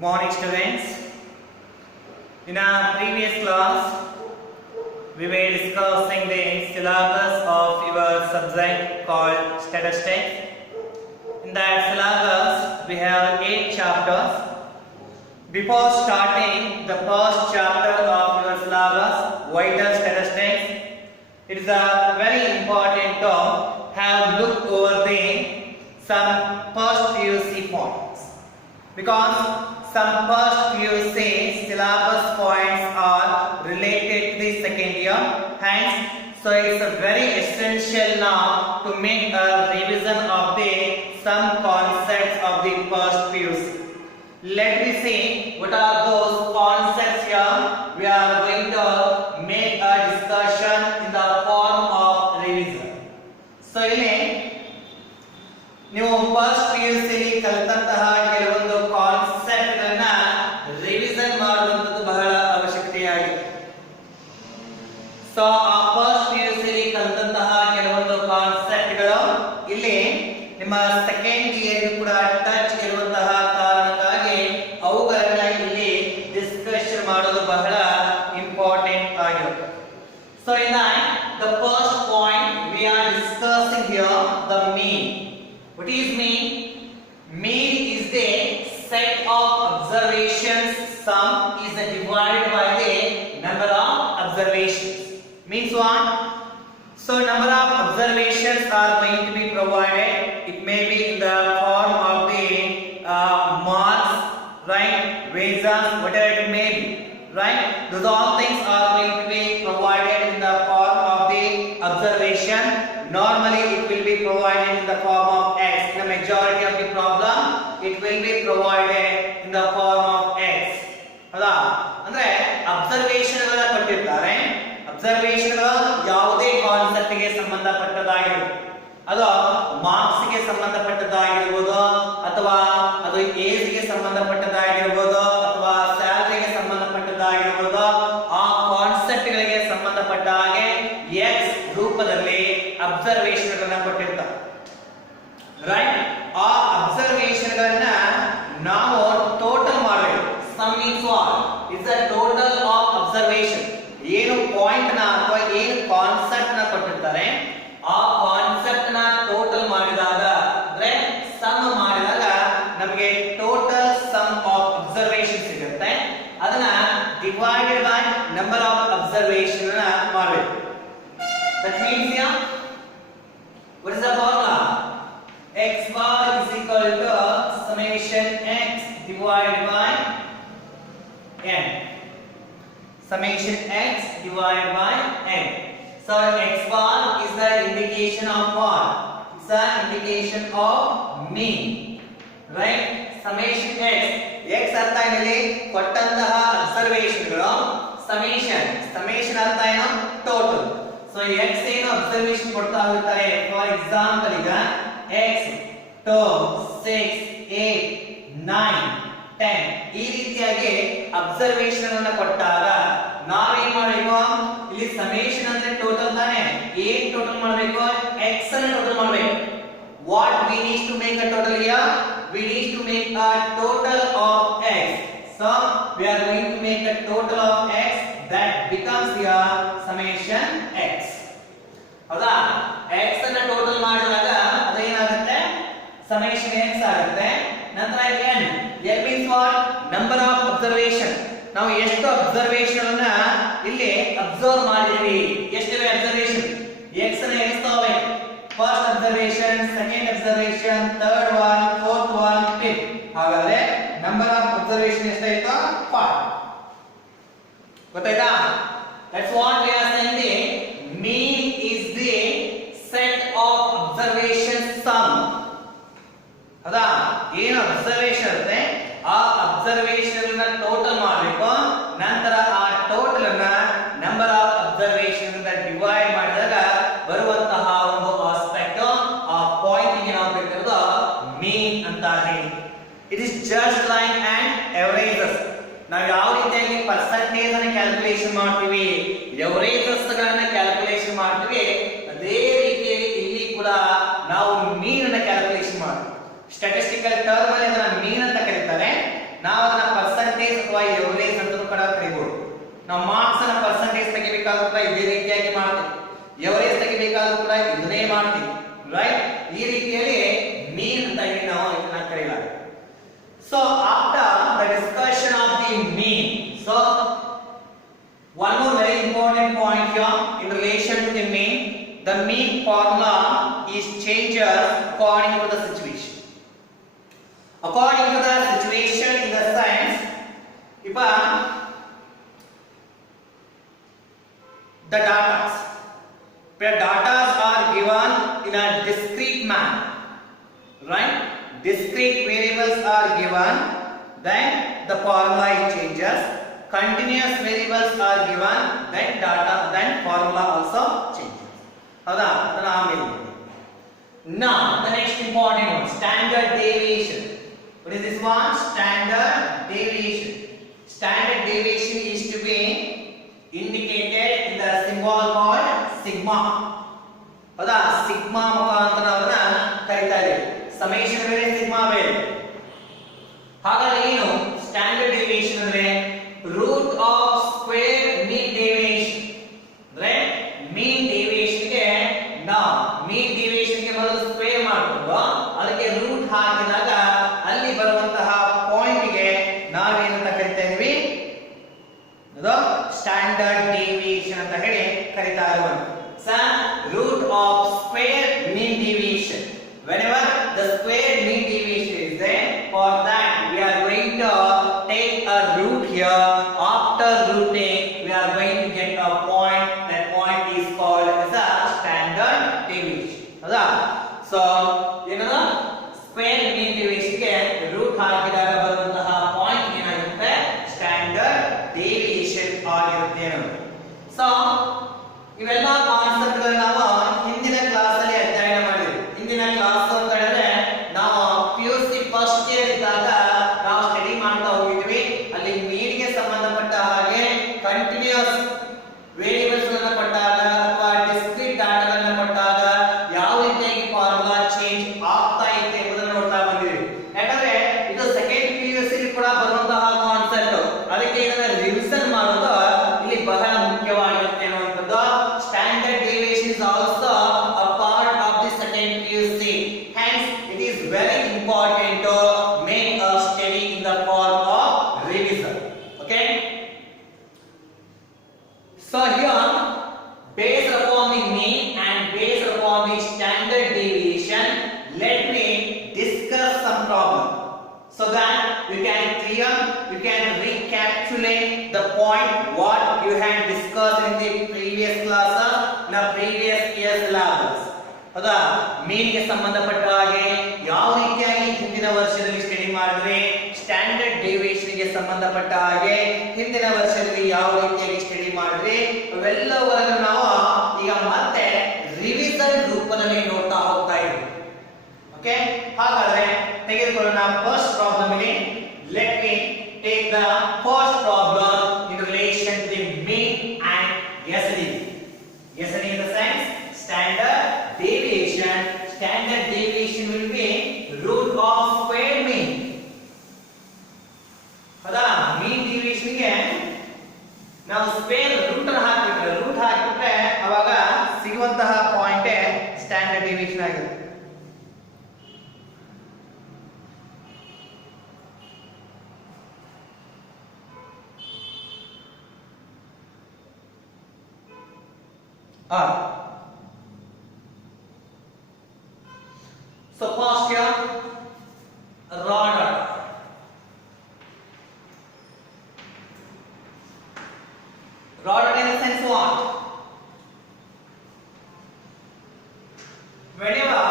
Good morning, students. In our previous class, we were discussing the syllabus of your subject called statistics. In that syllabus, we have 8 chapters. Before starting the first chapter of your syllabus, vital statistics, it is a very important to have look over the some first PUC points, because some first PUC syllabus points are related to the second year. Hence, so it's a very essential now to make a revision of the some concepts of the first PUC. Let me see what are those concepts here. We are going to make a discussion in the form of revision. So ಇಲ್ಲಿ ನೀವು first PUC ಕಲಿತಂತಹ ಕೆಲವೊಂದು ಕಾನ್ಸೆಪ್ಟ್ ಗಳನ್ನ ರಿವಿಷನ್ ಮಾಡುವಂತದ್ದು ಬಹಳ ಅವಶ್ಯಕತೆಯಾಗಿದೆ. ಸೊ ಆ first PUC ಕಲಿತಂತಹ ಕೆಲವೊಂದು ಕಾನ್ಸೆಪ್ಟ್ ಗಳು ಇಲ್ಲಿ ನಿಮ್ಮ ಸೆಕೆಂಡ್ ಇಯರ್ ಕೂಡ ಟಚ್ ಇರುವಂತಹ ಕಾರಣಕ್ಕಾಗಿ ಅವುಗಳನ್ನ ಇಲ್ಲಿ ಡಿಸ್ಕಷನ್ ಮಾಡೋದು ಬಹಳ ಇಂಪಾರ್ಟೆಂಟ್ ಆಗಿರುತ್ತೆ. So in the first point we are discussing here the mean. What is mean? Mean is the set of observations. Sum is divided by the number of observations. Means what? So number of observations are going to be provided. It may be in the form of the marks, right? Wages, whatever it may be, right? Those all things are going to be provided in the form of the observation. Normally it will be provided in the form of x. In the majority of the problem it will be provided in the form of x. ಹೌದಾ? ಅಂದ್ರೆ ಅಬ್ಸರ್ವೇಷನ್ ಗಳ ಕೊಟ್ಟಿರ್ತಾರೆ. ಅಬ್ಸರ್ವೇಷನ್ ಗಳು ಯಾವುದೇ ಕಾನ್ಸೆಪ್ಟ್ ಗೆ ಸಂಬಂಧಪಟ್ಟದಾಗಿರುತ್ತೆ. ಅದು ಮಾರ್ಕ್ಸ್ ಗೆ ಸಂಬಂಧಪಟ್ಟದಾಗಿರಬಹುದು, ಅಥವಾ ಅದು ಏಜ್ ಗೆ ಸಂಬಂಧಪಟ್ಟದಾಗಿರಬಹುದು, ಅಥವಾ ಸ್ಯಾಲರಿಗೆ ಸಂಬಂಧಪಟ್ಟದಾಗಿರಬಹುದು. ಆ ಕಾನ್ಸೆಪ್ಟ್ ಗಳಿಗೆ ಸಂಬಂಧಪಟ್ಟ ಹಾಗೆ x ರೂಪದಲ್ಲಿ ಅಬ್ಸರ್ವೇಷನ್ ಗಳನ್ನ ಕೊಟ್ಟಿರ್ತಾರೆ, ರೈಟ್? ಆ ಅಬ್ಸರ್ವೇಷನ್ ಗಳನ್ನ ನಾವು ಟೋಟಲ್ ಮಾಡಬೇಕು. Sum means what is the total of observation. ಏನು ಪಾಯಿಂಟ್ ನ ಅಥವಾ ಏನು ಕಾನ್ಸೆಪ್ಟ್ ನ ಕೊಟ್ಟಿರ್ತಾರೆ, ಆ ಕಾನ್ಸೆಪ್ಟ್ ನ ಟೋಟಲ್ ಮಾಡಿದಾಗ ಅಂದ್ರೆ ಸಮ್ ಮಾಡಿದಾಗ ನಮಗೆ ಟೋಟಲ್ ಸಮ್ ಆಫ್ ಅಬ್ಸರ್ವೇಷನ್ ಸಿಗುತ್ತೆ. ಅದನ್ನ divided by number of observation ನ ಮಾಡಬೇಕು. That means here, what is the formula? X bar is equal to summation x divided by n. Summation x divided by n. So x bar is the indication of what? It's the indication of mean, right? Summation x. x ಅರ್ಥ ಏನಿದೆ? ಕೊಟ್ಟಂತಹ ಅಬ್ಸರ್ವೇಷನ್ ಗಳು summation. summation ಅರ್ಥ ಏನು? Total. So x ಏನು ಅಬ್ಸರ್ವೇಷನ್ ಕೊಡ್ತಾ ಹೋಗ್ತಾರೆ. For example ಈಗ x 2 6 8 9 10 ಈ ರೀತಿಯಾಗಿ ಅಬ್ಸರ್ವೇಷನ್ ಅನ್ನು ಕೊಟ್ಟಾಗ ನಾವೇನ್ ಮಾಡಬೇಕು? ಇಲ್ಲಿ ಸಮೇಷನ್ ಅಂದ್ರೆ ಟೋಟಲ್ ತಾನೆ. ಏನು ಟೋಟಲ್ ಮಾಡಬೇಕು? x ಅನ್ನು ಟೋಟಲ್ ಮಾಡಬೇಕು. What we need to make a total here? We need to make a total of x. So we are going to make a total of x. That becomes here summation x. ಹೌದಾ? x ಅನ್ನು ಟೋಟಲ್ ಮಾಡಿದಾಗ ಅದು ಏನಾಗುತ್ತೆ? summation x ಆಗುತ್ತೆ. ನಂತರ n. n means what? number of observation. ನಾವು ಎಷ್ಟು ಅಬ್ಸರ್ವೇಷನ್ ಅನ್ನ ಇಲ್ಲಿ ಅಬ್ಸರ್ವ್ ಮಾಡಿದೀವಿ, ಎಷ್ಟಿವೆ ಅಬ್ಸರ್ವೇಷನ್? x ಅನ್ನು ಎಣಿಸ್ತಾ ಹೋಗ್ಬೇಕು. First observation, second observation, third one, fourth one, fifth. ಹಾಗಾದ್ರೆ ನಂಬರ್ ಆಫ್ ಅಬ್ಸರ್ವೇಷನ್ ಎಷ್ಟಾಯ್ತು? 5. ಗೊತ್ತಾಯ್ತಾ? That's what we are saying. The mean is the set of observation sum. ಹೌದಾ? ಏನು ಅಬ್ಸರ್ವೇಷನ್ ಇರುತ್ತೆ ಆ ಅಬ್ಸರ್ವೇಷನ್ ಅನ್ನ ಟೋಟಲ್ ಮಾಡಬೇಕು. ನಂತರ ಆ ಟೋಟಲ್ ಅನ್ನ ನಂಬರ್ ಆಫ್ ಅಬ್ಸರ್ವೇಷನ್ ಇಂದ ಡಿವೈಡ್ ಮಾಡಿದಾಗ ಬರುವಂತಹ ಒಂದು ಆಸ್ಪೆಕ್ಟ್, ಆ ಪಾಯಿಂಟ್ ಗೆ ನಾವು ಕರೆಯೋದು ಮೀನ್ ಅಂತ ಹೇಳಿ. It is just like on ಎವರೇಜಸ್. ನಾವು ಯಾವ ರೀತಿಯಾಗಿ ಪರ್ಸೆಂಟೇಜ್ ಅನ್ನು ಕ್ಯಾಲ್ಕುಲೇಷನ್ ಮಾಡ್ತೀವಿ, ಎವರೇಜಸ್ ಗಳನ್ನ ಕ್ಯಾಲ್ಕುಲೇಷನ್ ಮಾಡ್ತೀವಿ, ಅದೇ ರೀತಿಯಾಗಿ ಇಲ್ಲಿ ಕೂಡ ನಾವು ಮೀನ್ ಅನ್ನು ಕ್ಯಾಲ್ಕುಲೇಷನ್ ಮಾಡ್ತೀವಿ. ಸ್ಟ್ಯಾಟಿಸ್ಟಿಕಲ್ ಟರ್ಮ್ ಅಲ್ಲಿ ಅದನ್ನ ಮೀನ್ ಅಂತ ಕರೀತಾರೆ. ನಾವು ಅದನ್ನ mean ಅಂತ ಹೇಳಿ ನಾವು ಇದನ್ನ ಕರೆಯಲಾಗುತ್ತೆ. So after the discussion of the mean, so one more very important point here in relation to the mean. The mean formula is changes according to the situation. According to the situation, in the sense, if the data are given in a discrete manner, right? Discrete variables are given, then the formula changes. Continuous variables are given, then formula also changes. ಹೌದಾ? ಅದನ್ನ ಆಮೇಲೆ. Now the next important one, standard deviation. What is this one? Standard deviation. Standard deviation is to be indicated in the symbol called sigma. ಹೌದಾ? ಸಿಗ್ಮಾ ಮುಖಾಂತರ ಅವನ್ನ ಕರೀತಾ ಇದ್ದೀವಿ. ಸಮೇಷನ್ ಬೇರೆ ಸಿಗ್ಮಾ ಬೇರೆ. ಹಾಗಾದ್ರೆ ಏನು ಸ್ಟ್ಯಾಂಡರ್ಡ್ ಡಿವಿಯೇಷನ್ ಅಂದ್ರೆ root of square mean deviation. ಅಂದ್ರೆ ಮೀನ್ ಡಿವಿಯೇಷನ್ ಗೆ ನಾವು ಮೀನ್ ಡಿವಿಯೇಷನ್ ಗೆ ಬದಲು ಸ್ಕ್ವೇರ್ ಮಾಡಿಕೊಂಡು ಅದಕ್ಕೆ ರೂಟ್ ಹಾಕಿದಾಗ ಅಲ್ಲಿ ಬರುವಂತಹ ಪಾಯಿಂಟ್ ಗೆ ನಾವೇನಂತ ಕರಿತಾ ಇದ್ವಿ? ಅದು ಸ್ಟ್ಯಾಂಡರ್ಡ್ ಡಿವಿಯೇಷನ್ ಅಂತ ಹೇಳಿ ಕರೀತಾ ಇರುವಂತ. Root of square mean deviation. Whenever the square mean deviation is there, for that we are going to take a root here. After rooting, we are going to get a point. That point is called as a standard deviation. So, square mean deviation ಗೆ root ಹಾಕಿದಾಗ ಬರುವಂತಹ ಪಾಯಿಂಟ್ ಏನಾಗುತ್ತೆ? Standard deviation ಆಗಿರುತ್ತೆ. So, ಇವೆಲ್ಲ ಕಾನ್ಸೆಪ್ಟ್ ಗಳು ನಾವು ಹಿಂದಿನ ಕ್ಲಾಸ್ ಅಲ್ಲಿ ಅಧ್ಯಯನ ಮಾಡಿದ್ವಿ. ಹಿಂದಿನ ಕ್ಲಾಸ್ ಅಂತ ಹೇಳಿದ್ರೆ ನಾವು PUC ಫಸ್ಟ್ ಇಯರ್ ಇದ್ದಾಗ ನಾವು ಸ್ಟಡಿ ಮಾಡ್ತಾ ಹೋಗಿದ್ವಿ. ಅಲ್ಲಿ ಮೀನ್ ಗೆ ಸಂಬಂಧಪಟ್ಟ ಹಾಗೆ ಕಂಟಿನ್ಯೂಸ್ ವೇರಿಯೇಬಲ್ಸ್ ಗಳನ್ನ ಕೊಟ್ಟಾಗ ಅಥವಾ ಡಿಸ್ಕ್ರೀಟ್ ಡಾಟಾಗಳನ್ನ ಕೊಟ್ಟಾಗ ಯಾವ ರೀತಿಯಾಗಿ ಫಾರ್ಮುಲಾ ಚೇಂಜ್ ಆಗ್ತಾ ಇದೆ ಎಂಬುದನ್ನು ನೋಡ್ತಾ ಬಂದಿದ್ವಿ. ಯಾಕಂದ್ರೆ ಇದು ಸೆಕೆಂಡ್ PUC ಕೂಡ ಬರುವಂತಹ ಕಾನ್ಸೆಪ್ಟ್. ಅದಕ್ಕೆ ಇದನ್ನ ರಿವಿಷನ್ ಮಾಡೋದು ಇಲ್ಲಿ ಬಹಳ ಮುಖ್ಯವಾಗಿರುತ್ತೆ ಅನ್ನುವಂಥದ್ದು. Standard deviation is also a part of the second PUC. Hence, it is very important to make a study in the form of revision. Okay? So here, based upon the mean and based upon the standard deviation, let me discuss some problem so that you can recapitulate the point what you had discussed in the previous classes, in the previous year's syllabus. ಹೌದಾ? ಮೀನ್ ಗೆ ಸಂಬಂಧಪಟ್ಟ ಹಾಗೆ ಯಾವ ರೀತಿಯಾಗಿ ಹಿಂದಿನ ವರ್ಷದಲ್ಲಿ ಸ್ಟಡಿ ಮಾಡಿದ್ರೆ, standard deviation ಗೆ ಸಂಬಂಧಪಟ್ಟ ಹಾಗೆ ಹಿಂದಿನ ವರ್ಷದಲ್ಲಿ ಯಾವ ರೀತಿಯಾಗಿ ಸ್ಟಡಿ ಮಾಡಿದ್ರೆ, ಅವೆಲ್ಲವನ್ನು ನಾವು ಈಗ ಮತ್ತೆ ರಿವಿಷನ್ ರೂಪದಲ್ಲಿ ನೋಡ್ತಾ ಹೋಗ್ತಾ ಇದ್ದೀವಿ. ಓಕೆ? ಹಾಗಾದ್ರೆ ತೆಗೆದುಕೊಳ್ಳೋಣ ಫಸ್ಟ್ ಪ್ರಾಬ್ಲಮ್ ಇಲ್ಲಿ. Let me take the first problem in relation to the mean and SD. SD in the sense standard deviation. Standard deviation will be root of square mean. ಹೌದಾ? mean deviation ಗೆ ನಾವು square root ಅನ್ನು ಹಾಕಿಬಿಟ್ರೆ ಅವಾಗ ಸಿಗುವಂತಹ point standard deviation ಆಗಿರುತ್ತೆ. So first here, raw data. Raw data in the sense what? Whenever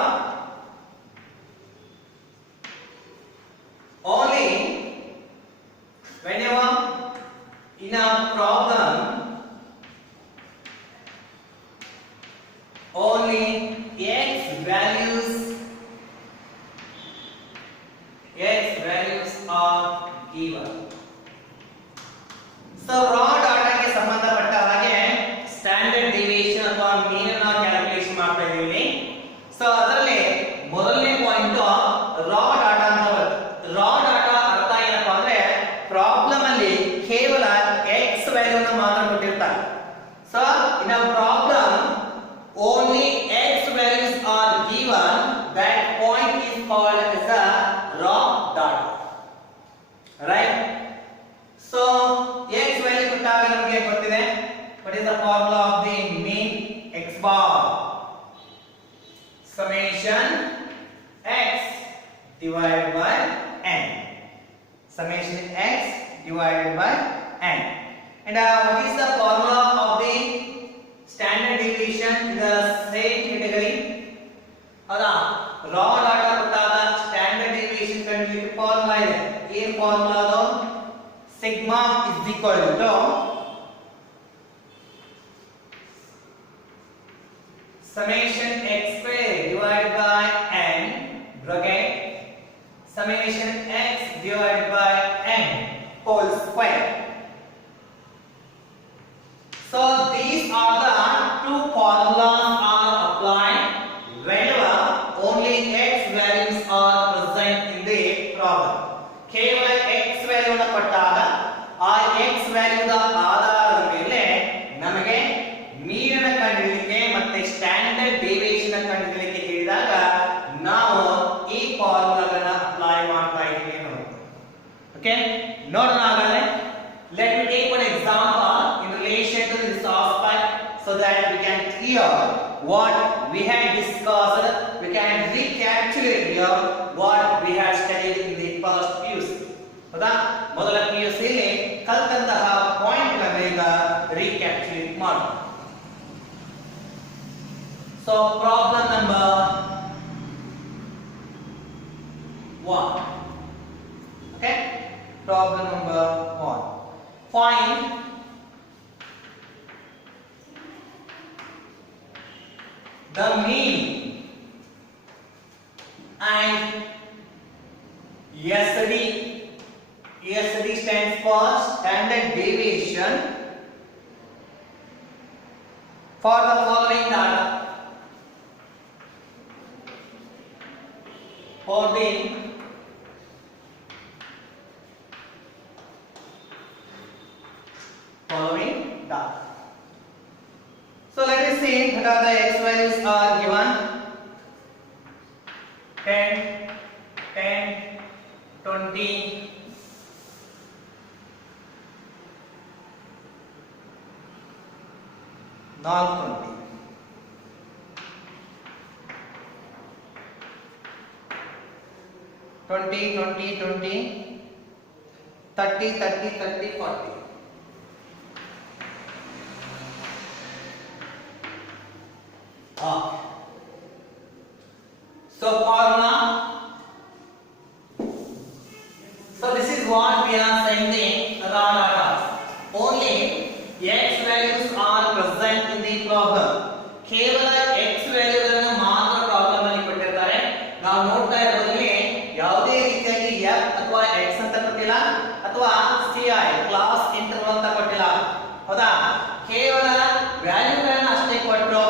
in a problem only x values are given. So raw data ಗೆ ಸಂಬಂಧಪಟ್ಟ ಹಾಗೆ ಸ್ಟ್ಯಾಂಡರ್ಡ್ ಡಿವಿಯೇಷನ್ ಅಥವಾ ಮೀನ್ ಅನ್ನು ಕ್ಯಾಲ್ಕುಲೇಷನ್ ಮಾಡ್ತಾ ಇದೀವಿ. ಸೊ ಅದರಲ್ಲಿ ಮೊದಲನೇ ಪಾಯಿಂಟ್ ರಾ ಡಾಟಾ ಅಂತ ಬರುತ್ತೆ. ರಾ ಡಾಟಾ ಅರ್ಥ ಏನಪ್ಪಾ ಅಂದ್ರೆ ಪ್ರಾಬ್ಲಮ್ ಅಲ್ಲಿ ಕೇವಲ x ವ್ಯಾಲ್ಯೂ ಅನ್ನು ಮಾತ್ರ ಕೊಟ್ಟಿರ್ತಾರೆ. So in a problem only x values are given, that point is called as a raw data, right? So x value ಕೊಟ್ಟಾಗ ನಮಗೆ ಗೊತ್ತಿದೆ what is the formula of the mean x bar summation x divided by n, summation x divided by n. And what is the formula of the standard deviation in the same category? ಹೌದಾ, raw data ಕೊಟ್ಟಾಗ standard deviation ಕಂಡುಹಿಡಿಯಲಿಕ್ಕೆ formula ಇದೆ. ಏನು formula ಅದು? Sigma is equal to summation x square divided by n bracket summation x divided by n whole square. So these are the two formulas are applied whenever only x values are present in the problem. ಕೇವಲ x value ಅನ್ನು ಕೊಟ್ಟಾಗ ಆ x value the ಆಧಾರದ ಮೇಲೆ ನಮಗೆ ಮೀನ್ ಅನ್ನು ಕಂಡುಹಿಡಿಯಲಿಕ್ಕೆ ಮತ್ತೆ ಸ್ಟ್ಯಾಂಡರ್ಡ್ ಡಿವಿಯೇಷನ್ ಅನ್ನು ಕಂಡುಹಿಡಿಯಲಿಕ್ಕೆ ಹೇಳಿದಾಗ ನಾವು ಈ ಫಾರ್ಮುಲಾಗಳನ್ನು ಅಪ್ಲೈ ಮಾಡ್ತಾ ಇದ್ದೀವಿ ಅನ್ನೋದು. ಓಕೆ, ನೋಡೋಣ ಹಾಗಾದ್ರೆ. Let me take one example in relation to this aspect so that we can clear what we had discussed. We can recapitulate here what we had studied in the first PUC. ಹೌದಾ, ಮೊದಲ PUC ಯಲ್ಲಿ ಕಲಿತಂತಹ ಪಾಯಿಂಟ್ ಗಳನ್ನು ಈಗ recapitulate ಮಾಡೋಣ. So problem number 1. Okay, problem number 1. Find the mean and SD. SD stands for standard deviation for the following data. For the following data. So let us see what are the x values are given. 10, 10, 20, 420. 20, 20, 20, 30, 30, 30, 40. So formula. So this is what we are saying the raw data. Only x values are present in the problem. ಕೇವಲ x value ಗಳನ್ನು ಮಾತ್ರ ಪ್ರಾಬ್ಲಮ್ ಅಲ್ಲಿ ಕೊಟ್ಟಿರ್ತಾರೆ. ನಾವು ನೋಡ್ತಾ ಇರೋದ್ರಲ್ಲಿ ಯಾವುದೇ ರೀತಿಯಾಗಿ f ಅಥವಾ x ಅಂತ ಕೊಟ್ಟಿಲ್ಲ ಅಥವಾ ci ಕ್ಲಾಸ್ ಇಂಟರ್ವಲ್ ಅಂತ ಕೊಟ್ಟಿಲ್ಲ. ಹೌದಾ, ಕೇವಲ ವ್ಯಾಲ್ಯೂಗಳನ್ನು ಅಷ್ಟೇ ಕೊಟ್ಟರು.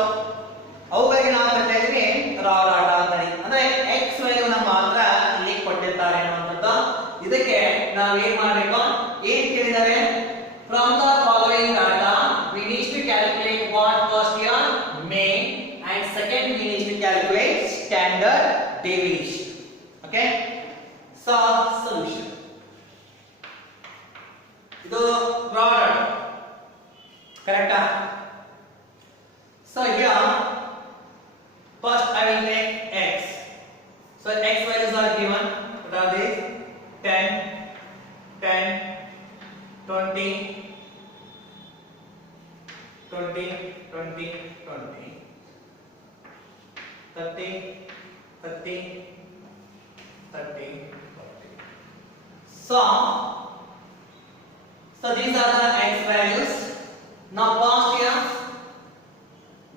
ಅವುಗಳಿಗೆ ನಾವು ಕರಿತಾ ಇದೀವಿ ರಾ ಡಾಟಾ ಅಂತ. ಅಂದ್ರೆ x ವ್ಯಾಲ್ಯೂನ ಮಾತ್ರ ಇಲ್ಲಿ ಕೊಟ್ಟಿರ್ತಾರೆ ಅನ್ನುವಂಥದ್ದು. ಇದಕ್ಕೆ ನಾವು ಏನ್ ಮಾಡಬೇಕು? ಏನ್ ಕೇಳಿದ್ದಾರೆ? From the following data we need to calculate what first year mean and second we need to calculate standard deviation. Okay, so solution. ಇದು ರಾ ಡಾಟಾ, ಕರೆಕ್ಟಾ? So here first I will take x. So x values are given. What are these? 10, 10, 20, 20, 20, 20, 30, 30, 30, 40. So these are the x values. Now past year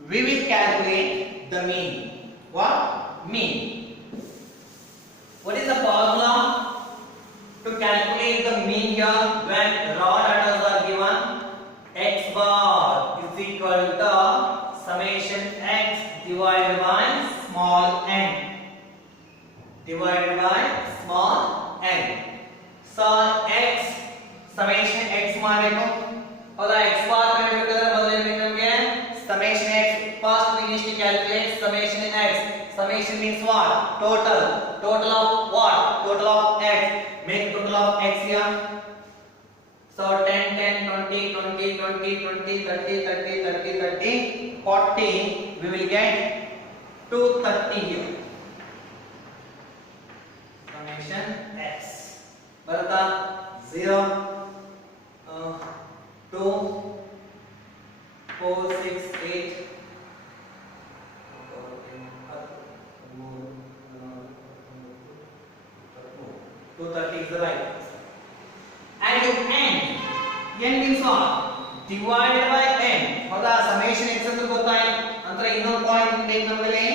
we will calculate the mean. What? Mean. What is the formula to calculate the mean here when raw data are given? X bar is equal to summation x divided by small n. Divided by small n. So x summation x ಮಾಡಬೇಕು. ಹೌದಾ, x bar ಕಂಡುಹಿಡಿಯಬೇಕಾದ್ರೆ ಮೊದಲು ನಮಗೆ summation x first we need to calculate summation x. Summation means what? Total total of what? Total of x. Make total of x here. So 10, 10, 20, 20, 20, 20, 30, 30, 30, 30, 40. We will get 230 here. Summation x. Barata 0, 2, 4, 6, 8. 230 is the right answer. And n. N means what? Divided by n. For the summation x ಅಂತ ಗೊತ್ತಾಯಿ ಅಂದ್ರೆ ಇನ್ನೊಂದು ಪಾಯಿಂಟ್ ಬೇಕು ನಮ್ಮಲ್ಲಿ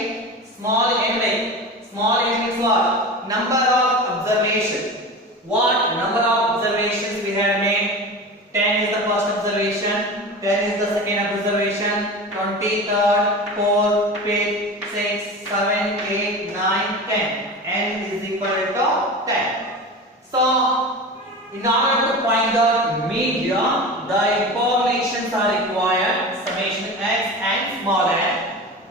small n ಬೇಕು. Small n means what? Number of observation. What number of observations we have made? 10 is the first observation, 10 is the second observation, 23rd, 4th, 5th, 6th, 7th, 8th, 9th, 10th. N is equal to 10. So, in order to find the median, the informations are required, summation x and small n.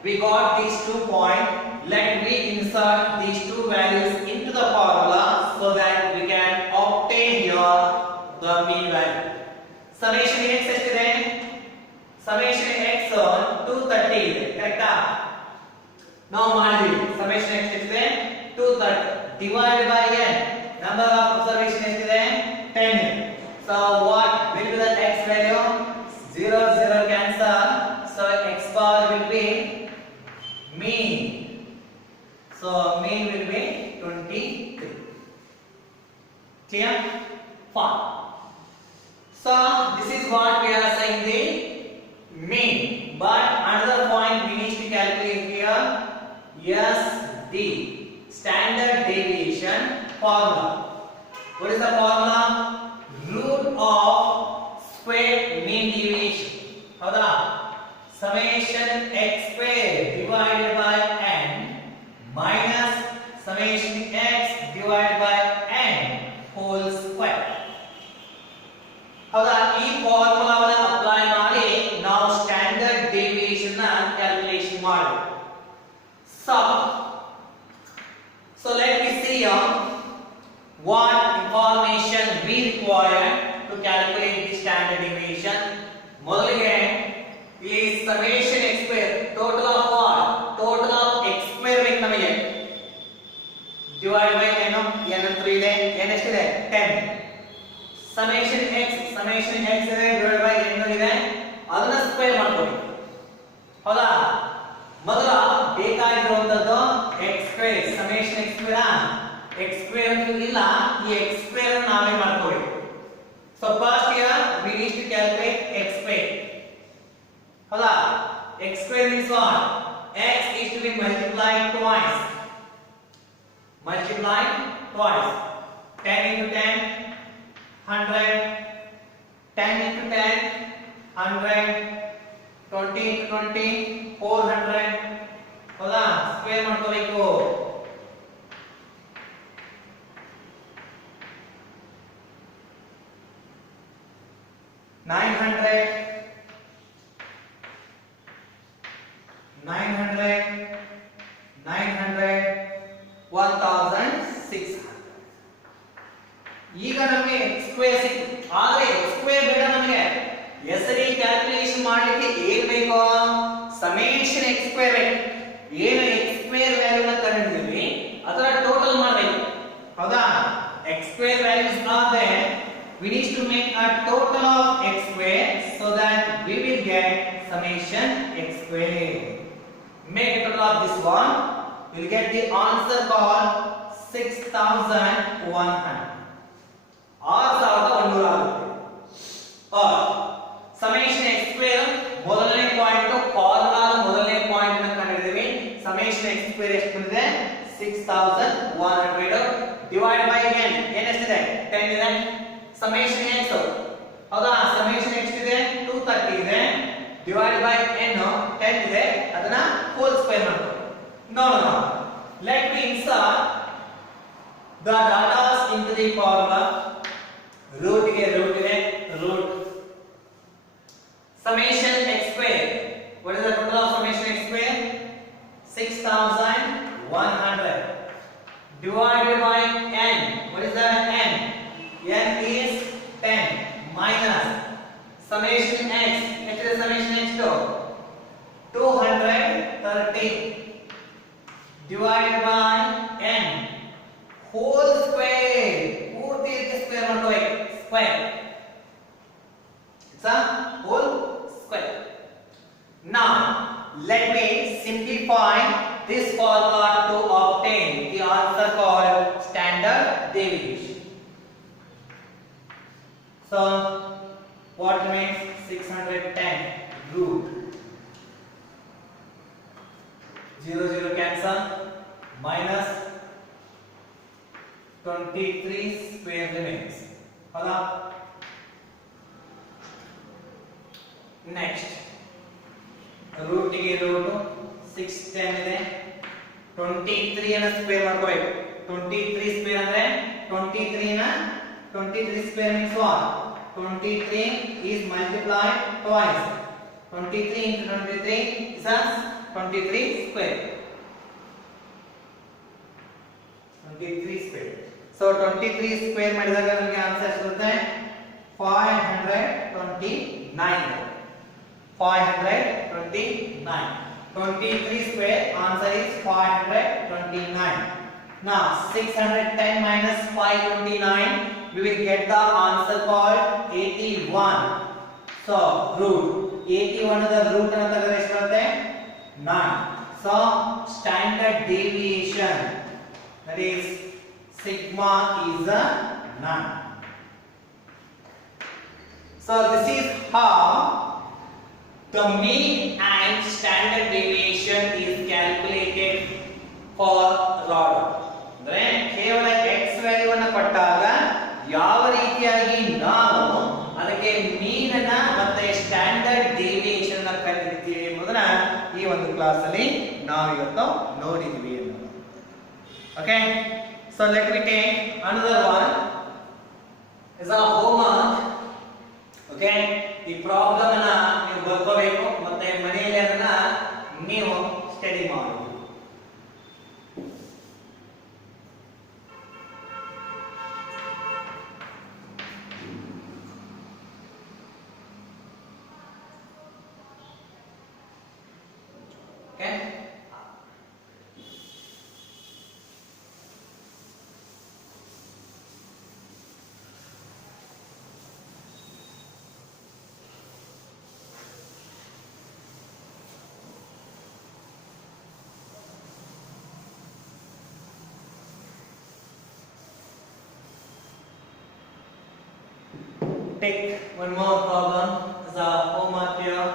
We got these 2 points. Let me insert these 2 values into the formula so that we can obtain here the mean value. Summation x ಎಷ್ಟಿದೆ? Summation x 230 ಇದೆ, ಕರೆಕ್ಟಾ? ನಾವು ಮಾಡಿದ್ವಿ. Summation x ಎಷ್ಟಿದೆ? 230 divided by n. Number of observation ಎಷ್ಟಿದೆ? 10. So what will be the x value? 0 0 cancel. So x bar will be mean. So mean will be 23. Clear? Fine. So this is what we are saying the mean. But another point we need to calculate here. SD, standard deviation formula. What is the formula? Root of square mean deviation. Howda? Summation x square divided by n minus summation x divided by n whole square. ಹೌದಾ? ಈ ಫಾರ್ಮುಲಾವನ್ನ ಅಪ್ಲೈ ಮಾಡಿ ನಾವು standard deviation ನ ಕ್ಯಾಲ್ಕುಲೇಷನ್ ಮಾಡಬೇಕು. So let me see what information we require to calculate the standard deviation. ಮೊದಲಿಗೆ ಈ summation x square total of what? Total of x square ಬೇಕು ನಮಗೆ. Divide by n ಅಂತ ಇದೆ. n ಎಷ್ಟಿದೆ? 10. summation x ಇದೆ divided by n ಇದೆ, ಅದನ್ನ ಸ್ಕ್ವೇರ್ ಮಾಡ್ಕೊಳ್ಳಿ. ಹೌದಾ? ಮೊದಲ ಬೇಕಾಗಿರುವಂತದ್ದು x square, summation x square. x square ಅಂತೂ ಇಲ್ಲ, ಈ x square ಅನ್ನು ನಾವೇ ಮಾಡ್ಕೊಳ್ಳಿ. So first here we need to calculate x square. ಹೌದಾ? x square means what? x is to be multiplied twice. 10 into 10 100, 10 into 10 100, 20 into 20 400. ಹೌದಾ? ಸ್ಕ್ವೇರ್ ಮಾಡ್ಕೋಬೇಕು. $900, 1600. ಈಗ ನಮಗೆ x ಸ್ಕ್ವೇರ್ ಸಿಕ್ತು. ಆದರೆ x ಸ್ಕ್ವೇರ್ ಬೇಡ ನಮಗೆ. ಎಸ್ಡಿ ಕ್ಯಾಲ್ಕುಲೇಷನ್ ಮಾಡಲಿಕ್ಕೆ ಏನು ಬೇಕು? ಸಮೇಷನ್ x ಸ್ಕ್ವೇರ್ ಬೇಕು. ಏನು x ಸ್ಕ್ವೇರ್ ವ್ಯಾಲ್ಯೂ ನ ಕಂಡುಹಿಡಿದ್ವಿ ಅದರ ಟೋಟಲ್ ಮಾಡಬೇಕು. ಹೌದಾ? x square values are there. We need to make a total of x square so that we will get summation x square. Make a total of this one. We will get the answer called 6100. 6100 ಆಗುತ್ತೆ. or summation x square ಮೊದಲನೇ ಪಾಯಿಂಟ್ ಫಾರ್ಮುಲಾದ ಮೊದಲನೇ ಪಾಯಿಂಟ್ ಅನ್ನು ಕಂಡುಹಿಡಿದಿವಿ. summation x square ಎಷ್ಟು ಬಂದಿದೆ? 6100 divide by n ಎಷ್ಟಿದೆ? 10 ಇದೆ. summation x ಹೌದಾ? summation x ಇದೆ 230 ಇದೆ ಡಿವೈಡ್ ಬೈ n 10 ಇದೆ, ಅದನ್ನ ಹೋಲ್ ಸ್ಕ್ವೇರ್ ಮಾಡ್ಕೊಳ್ಳಿ. No. Let me insert the data into the formula. root ಇದೆ root summation x square. What is the total of summation x square? 6100 divided by n. What is that n? N is 10 minus summation x. What is the summation x to? 230 divided by n whole square. Purti square ಮಾಡ್ಕೋಬೇಕು. Square. It's a whole square. Now let me simplify this formula to obtain the answer called standard deviation. So what remains? 610 root 0 cancel minus 23 square remains. Hala. Next root ಗೆ root 610 ಇದೆ 23 ಅನ್ನು ಸ್ಕ್ವೇರ್ ಮಾಡ್ಕೋಬೇಕು 23 ಸ್ಕ್ವೇರ್ ಅಂದ್ರೆ 23 square means what 23 is multiplied twice 23 into 23 is a 23 square 23 square so 23 square ಮಾಡಿದಾಗ ನಮಗೆ ಆನ್ಸರ್ ಸಿಗುತ್ತೆ 529 23 square answer is 529. Now 610 minus 529 we will get the answer called 81. So root 81 the root ಅನ್ನು ತೆಗೆದರೆ ಎಷ್ಟು ಬರುತ್ತೆ 9. So standard deviation that is sigma is a 9. So this is how the mean and standard deviation is calculated for rod. ಅಂದ್ರೆ ಕೇವಲ x value ಅನ್ನು ಕೊಟ್ಟಾಗ ಯಾವ ರೀತಿಯಾಗಿ ನಾವು ಅದಕ್ಕೆ ಮೀನ್ ಅನ್ನ ಮತ್ತೆ ಸ್ಟ್ಯಾಂಡರ್ಡ್ ಡಿವಿಯೇಷನ್ ಅನ್ನು ಕಂಡುಹಿಡಿಯುತ್ತೀವಿ ಎಂಬುದನ್ನ ಈ ಒಂದು ಕ್ಲಾಸ್ ಅಲ್ಲಿ ನಾವು ಇವತ್ತು ನೋಡಿದ್ವಿ ಅನ್ನೋದು. Okay, so let me take another one is a homework. Okay, ಈ ಪ್ರಾಬ್ಲಮ್ ಅನ್ನ ನೀವು ಬರ್ಕೋಬೇಕು ಮತ್ತೆ ಮನೆಯಲ್ಲಿ ಅದನ್ನ ನೀವು ಸ್ಟಡಿ ಮಾಡಬೇಕು. Okay, take one more problem as a homework here.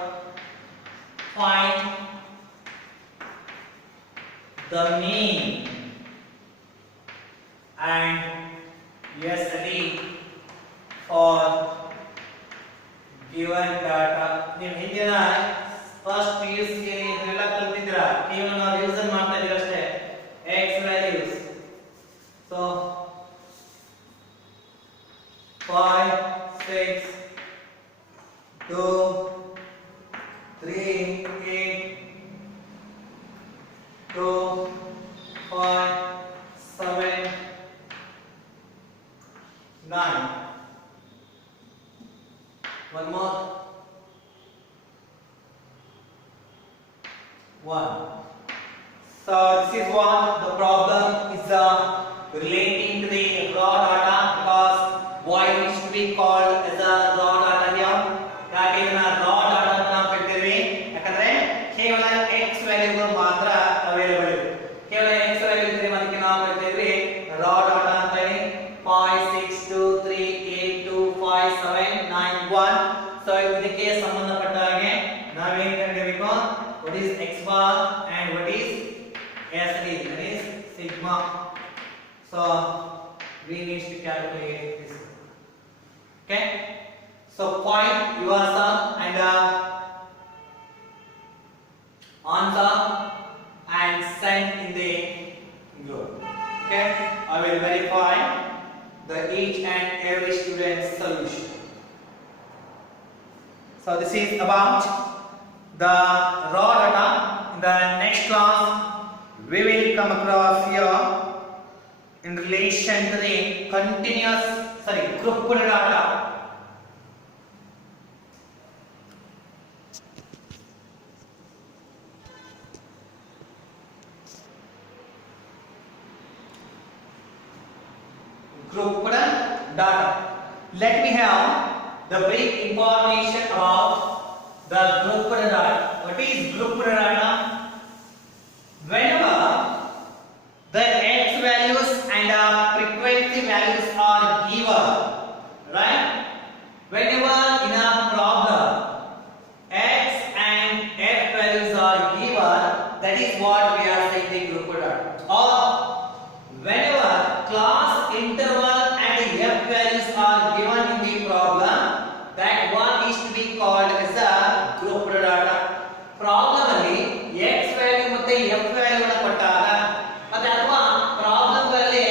Find the mean and SLE for given data. ನೀವು ಹಿಂದಿನ ಫಸ್ಟ್ PUC ಇದೆಲ್ಲ ಕಲಿತಿದ್ದೀರಾ, ಕೇವಲ ನಾವು ರಿವಿಷನ್ ಮಾಡ್ತಾ ಇದ್ದೀವಿ ಅಷ್ಟೇ. x values so 5 6 2 3 8 2 5 7 9 one more 1. So this is what the problem is relating to the raw data because why it should be called as a raw data here. ಯಾಕೆ ಇದನ್ನ raw data ಅಂತ ನಾವು ಕರಿತೀವಿ ಯಾಕಂದ್ರೆ ಕೇವಲ x ವ್ಯಾಲ್ಯೂ ಮಾತ್ರ ಅವೈಲೇಬಲ್ ಇದೆ. ಕೇವಲ x ವ್ಯಾಲ್ಯೂ ಇದ್ರೆ ಅದಕ್ಕೆ ನಾವು ಕರಿತೀವಿ raw data ಅಂತ ಹೇಳಿ. 5 6 2 3 8 2 5 7 9 1. ಸೊ ಇದಕ್ಕೆ ಸಂಬಂಧಪಟ್ಟ ಹಾಗೆ ನಾವು ಏನು ಕಂಡುಹಿಡಿಯಬೇಕು what is x bar and what is SLE, that is sigma. So we need to calculate this. Okay, so find your sum and answer and send in the group. Okay, I will verify the each and every student's solution. So this is about the raw data. In the next class we will come across here in relation to the grouped data. Grouped data. Let me have the brief information about the grouped data. What is grouped data? Whenever the x values and frequency values are given, right? Whenever in a problem x and f values are given, that is what we are saying the grouped data. Or whenever class interval and f values are given in the problem, that one is to be called as a grouped data. Problem ಅಲ್ಲಿ x value ಮತ್ತೆ f value ಅನ್ನು ಕೊಟ್ಟಾಗ ಮತ್ತೆ ಅಥವಾ ಪ್ರಾಬ್ಲಮ್ ಗಳಲ್ಲಿ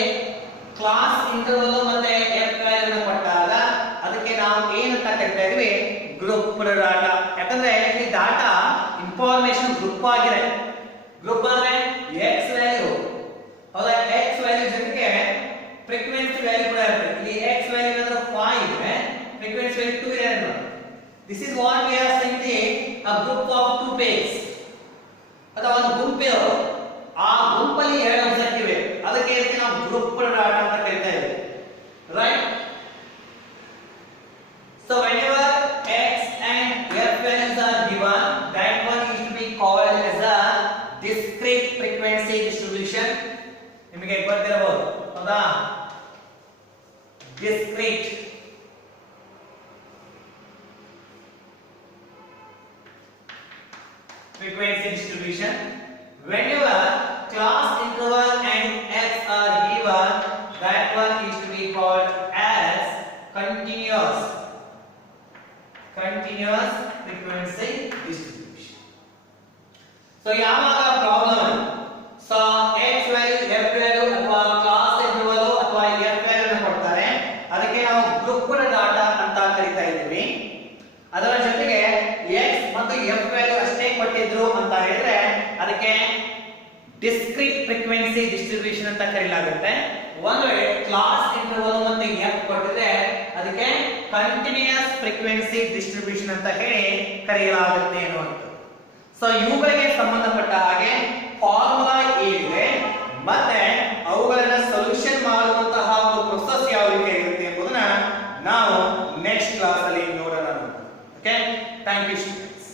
class interval ಮತ್ತೆ f value ಅನ್ನು ಕೊಟ್ಟಾಗ ಅದಕ್ಕೆ ನಾವು ಏನಂತ ಕರೀತಾ ಇದೀವಿ ಗ್ರೂಪ್ಡ್ ಡಾಟಾ. ಯಾಕಂದ್ರೆ ಇಲ್ಲಿ ಡಾಟಾ ಇನ್ಫಾರ್ಮೇಷನ್ ಗ್ರೂಪ್ ಆಗಿದೆ. ಗ್ರೂಪ್ ಅಂದ್ರೆ x ವ್ಯಾಲ್ಯೂ ಹೌದಾ, x ವ್ಯಾಲ್ಯೂ ಜೊತೆಗೆ ಫ್ರೀಕ್ವೆನ್ಸಿ ವ್ಯಾಲ್ಯೂ ಕೂಡ ಇರುತ್ತೆ. ಇಲ್ಲಿ x ವ್ಯಾಲ್ಯೂ ಅಂದ್ರೆ 5 ಇದೆ, ಫ್ರೀಕ್ವೆನ್ಸಿ ವ್ಯಾಲ್ಯೂ 2 ಇದೆ ಅಂದ್ರೆ this is what we are saying a group of two pairs. ಅಥವಾ ಒಂದು ಗುಂಪಿರೋ ಆ ಗುಂಪಲ್ಲಿ ಎರಡು ಆಬ್ಜೆಕ್ಟ್ ಇವೆ, ಅದಕ್ಕೆ ನಾವು ಗ್ರೂಪ್ಡ್ ಡಾಟಾ ಅಂತ ಕರೀತಾ ಇದ್ದೀವಿ, right? So whenever x and f values are given, that one is to be called as a discrete frequency distribution. ನಿಮಗೆ ಗೊತ್ತಿರಬಹುದು ಹೌದಾ, discrete frequency distribution. Whenever class interval and x are given, that one is to be called as continuous frequency distribution. So ಯಾವಾಗ problem so x value f value ಅಥವಾ class interval ಅಥವಾ f value ಅನ್ನು ಕೊಡ್ತಾರೆ, ಅದಕ್ಕೆ ನಾವು grouped data ಅಂತ ಕರೀತಾ ಇದ್ದೀವಿ. ಅದರ ಜೊತೆಗೆ x ಮತ್ತು f ವ್ಯಾಲ್ಯೂ ಅಷ್ಟೇ ಕೊಟ್ಟಿದ್ರು ಅಂತ ಹೇಳಿದ್ರೆ ಅದಕ್ಕೆ ಡಿಸ್ಕ್ರೀಟ್ ಫ್ರೀಕ್ವೆನ್ಸಿ ಡಿಸ್ಟ್ರಿಬ್ಯೂಷನ್ ಅಂತ ಕರೆಯಲಾಗುತ್ತೆ. ಒಂದು ವೇಳೆ ಕ್ಲಾಸ್ ಇಂಟರ್ವಲ್ ಮತ್ತೆ f ಕೊಟ್ಟಿದ್ರೆ ಅದಕ್ಕೆ ಕಂಟಿನ್ಯೂಯಸ್ ಫ್ರೀಕ್ವೆನ್ಸಿ ಡಿಸ್ಟ್ರಿಬ್ಯೂಷನ್ ಅಂತ ಹೇಳಿ ಕರೆಯಲಾಗುತ್ತೆ ಅನ್ನುವಂಥದ್ದು. ಸೊ ಇವುಗಳಿಗೆ ಸಂಬಂಧಪಟ್ಟ ಹಾಗೆ ಫಾರ್ಮುಲಾ ಏನಿದೆ ಮತ್ತೆ ಅವುಗಳನ್ನ ಸೊಲ್ಯೂಷನ್ ಮಾಡುವಂತಹ ಒಂದು ಪ್ರೊಸೆಸ್ ಯಾವ ರೀತಿ ಇರುತ್ತೆ ಎಂಬುದನ್ನ ನಾವು ನೆಕ್ಸ್ಟ್ ಕ್ಲಾಸ್ ಅಲ್ಲಿ ನೋಡೋಣ. Okay, thank you students.